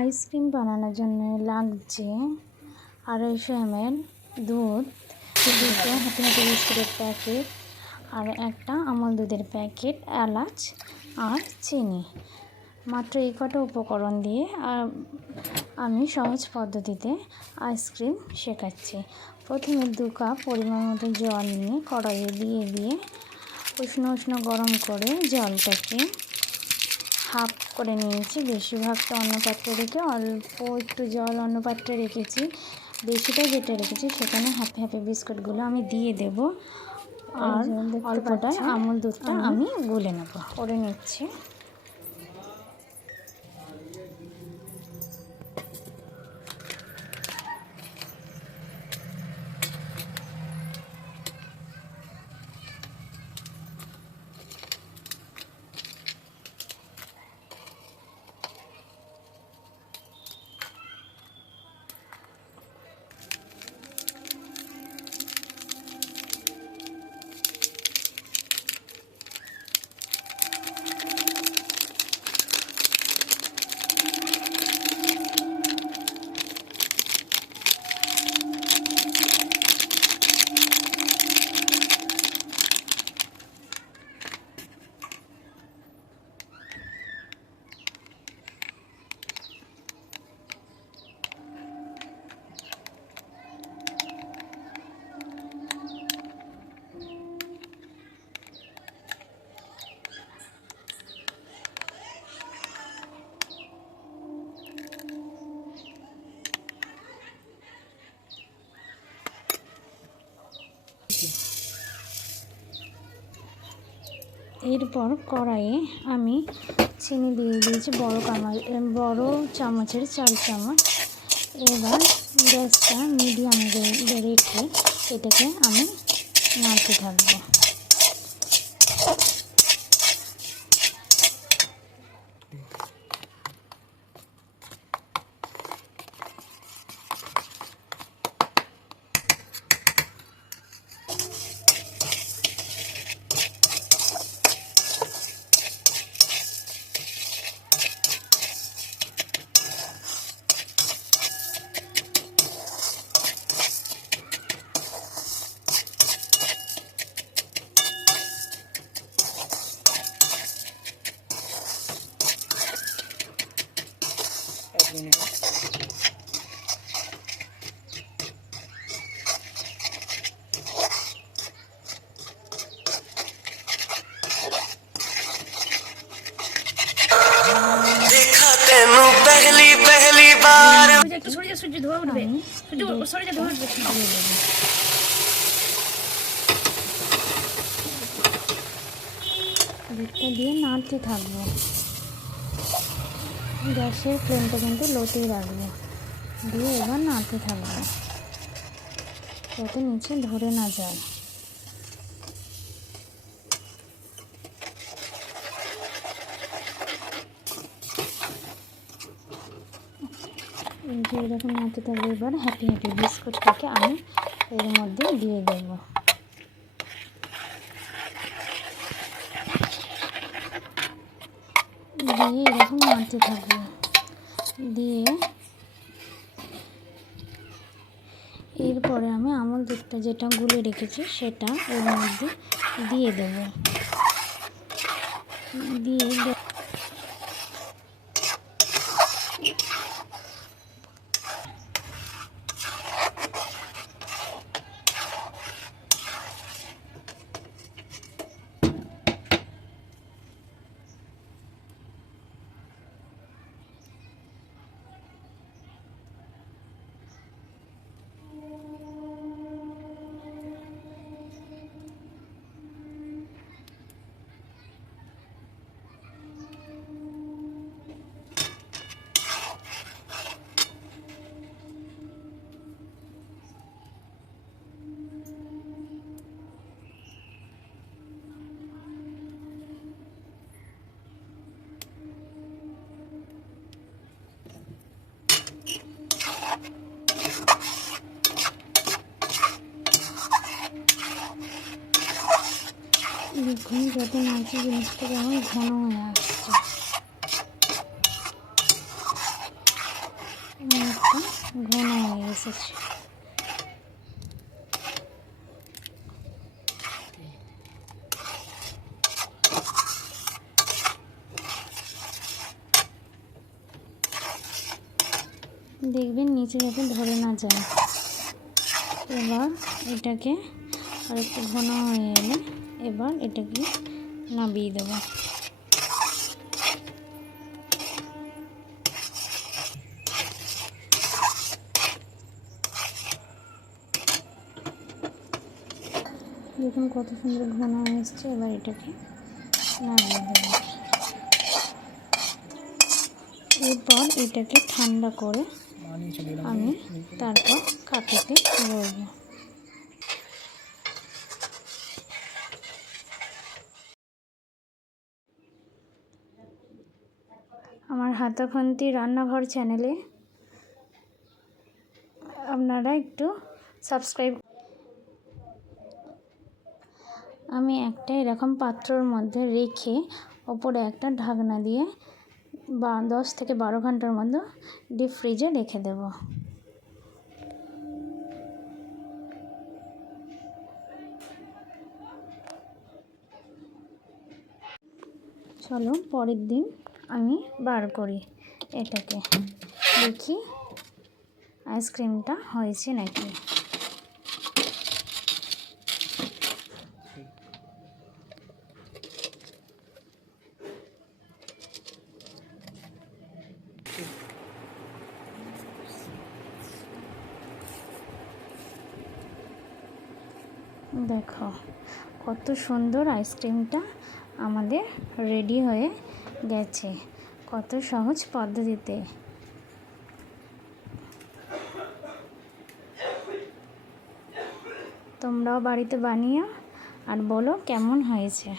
Ice cream বানানোর জন্য লাগছে আড়াইশো এমএল দুধ। দুটো হাতে হাতে বিস্কুটের প্যাকেট। আর একটা আমল দুধের প্যাকেট, এলাচ আর চিনি। মাত্র এই কটা উপকরণ দিয়ে আর আমি সহজ পদ্ধতিতে আইসক্রিম শেখাচ্ছি। প্রথমে দু কাপ পরিমাণ মতো জল নিয়ে কড়াইয়ে দিয়ে দিয়ে উষ্ণ উষ্ণ গরম করে জলটাকে হাফ করে নিয়েছি। বেশিরভাগটা অন্য পাত্রে রেখে অল্প একটু জল অন্য পাত্রে রেখেছি। বেশিটা যেটা রেখেছি সেখানে হাফে হাফে বিস্কুটগুলো আমি দিয়ে দেব। আর অল্পটায় আমুল দুধটা আমি গুলে নেব। করে নিচ্ছি। এরপর কড়াইয়ে আমি চিনি দিয়ে দিয়েছি বড় কামাল বড় চামচের চার চামচ। এবার গ্যাসটা মিডিয়াম রেখে এটাকে আমি নাড়তে থাকব। এক মিনিট देखा तेनू पहली पहली बार সূর্য একটু সরে যা সূর্য ধোয়া উঠবে আমি সূর্য সরে যা ধোয়া উঠবে দুধটা দিয়ে নাড়তে থাকবো গ্যাসের ফ্লেমটা কিন্তু লোতেই রাখব। দিয়ে এবার নাড়তে থাকব। যাতে নিচে ধরে না যায়। এরকম নাড়তে থাকবে এবার হ্যাপি হ্যাপি বিস্কুটটাকে আমি এর মধ্যে দিয়ে দেবো। দিয়ে এরকম নাড়তে থাকব। দিয়ে এরপরে আমি আমল দুধটা যেটা গুলে রেখেছি সেটা এর মধ্যে দিয়ে দেবো। দিয়ে দেখুন যত নাচি জিনিসটা কেমন ঘন হয়ে আসছে। ঘন হয়ে এসেছে। দেখবেন নিচে যাতে ধরে না যায়। এবার এটাকে আর একটু ঘন হয়ে এলে এবার এটাকে নামিয়ে দেবো। দেখুন কত সুন্দর ঘন হয়ে এসছে, এবার এটাকে নামিয়ে দেবো। এরপর এটাকে ঠান্ডা করে আমি তারপর কাঠিতে বলব আমার হাতাখন্তি রান্নাঘর চ্যানেলে আপনারা একটু সাবস্ক্রাইব আমি একটা এরকম পাত্রর মধ্যে রেখে ওপরে একটা ঢাকনা দিয়ে বা দশ থেকে বারো ঘণ্টার মতো ডিপ ফ্রিজে রেখে দেবো। চলো পরের দিন আমি বার করি এটাকে। দেখি আইসক্রিমটা হয়েছে নাকি? দেখো কত সুন্দর আইসক্রিমটা আমাদের রেডি হয়ে গেছে। কত সহজ পদ্ধতিতে। তোমরাও বাড়িতে বানিয়ে আর বলো কেমন হয়েছে।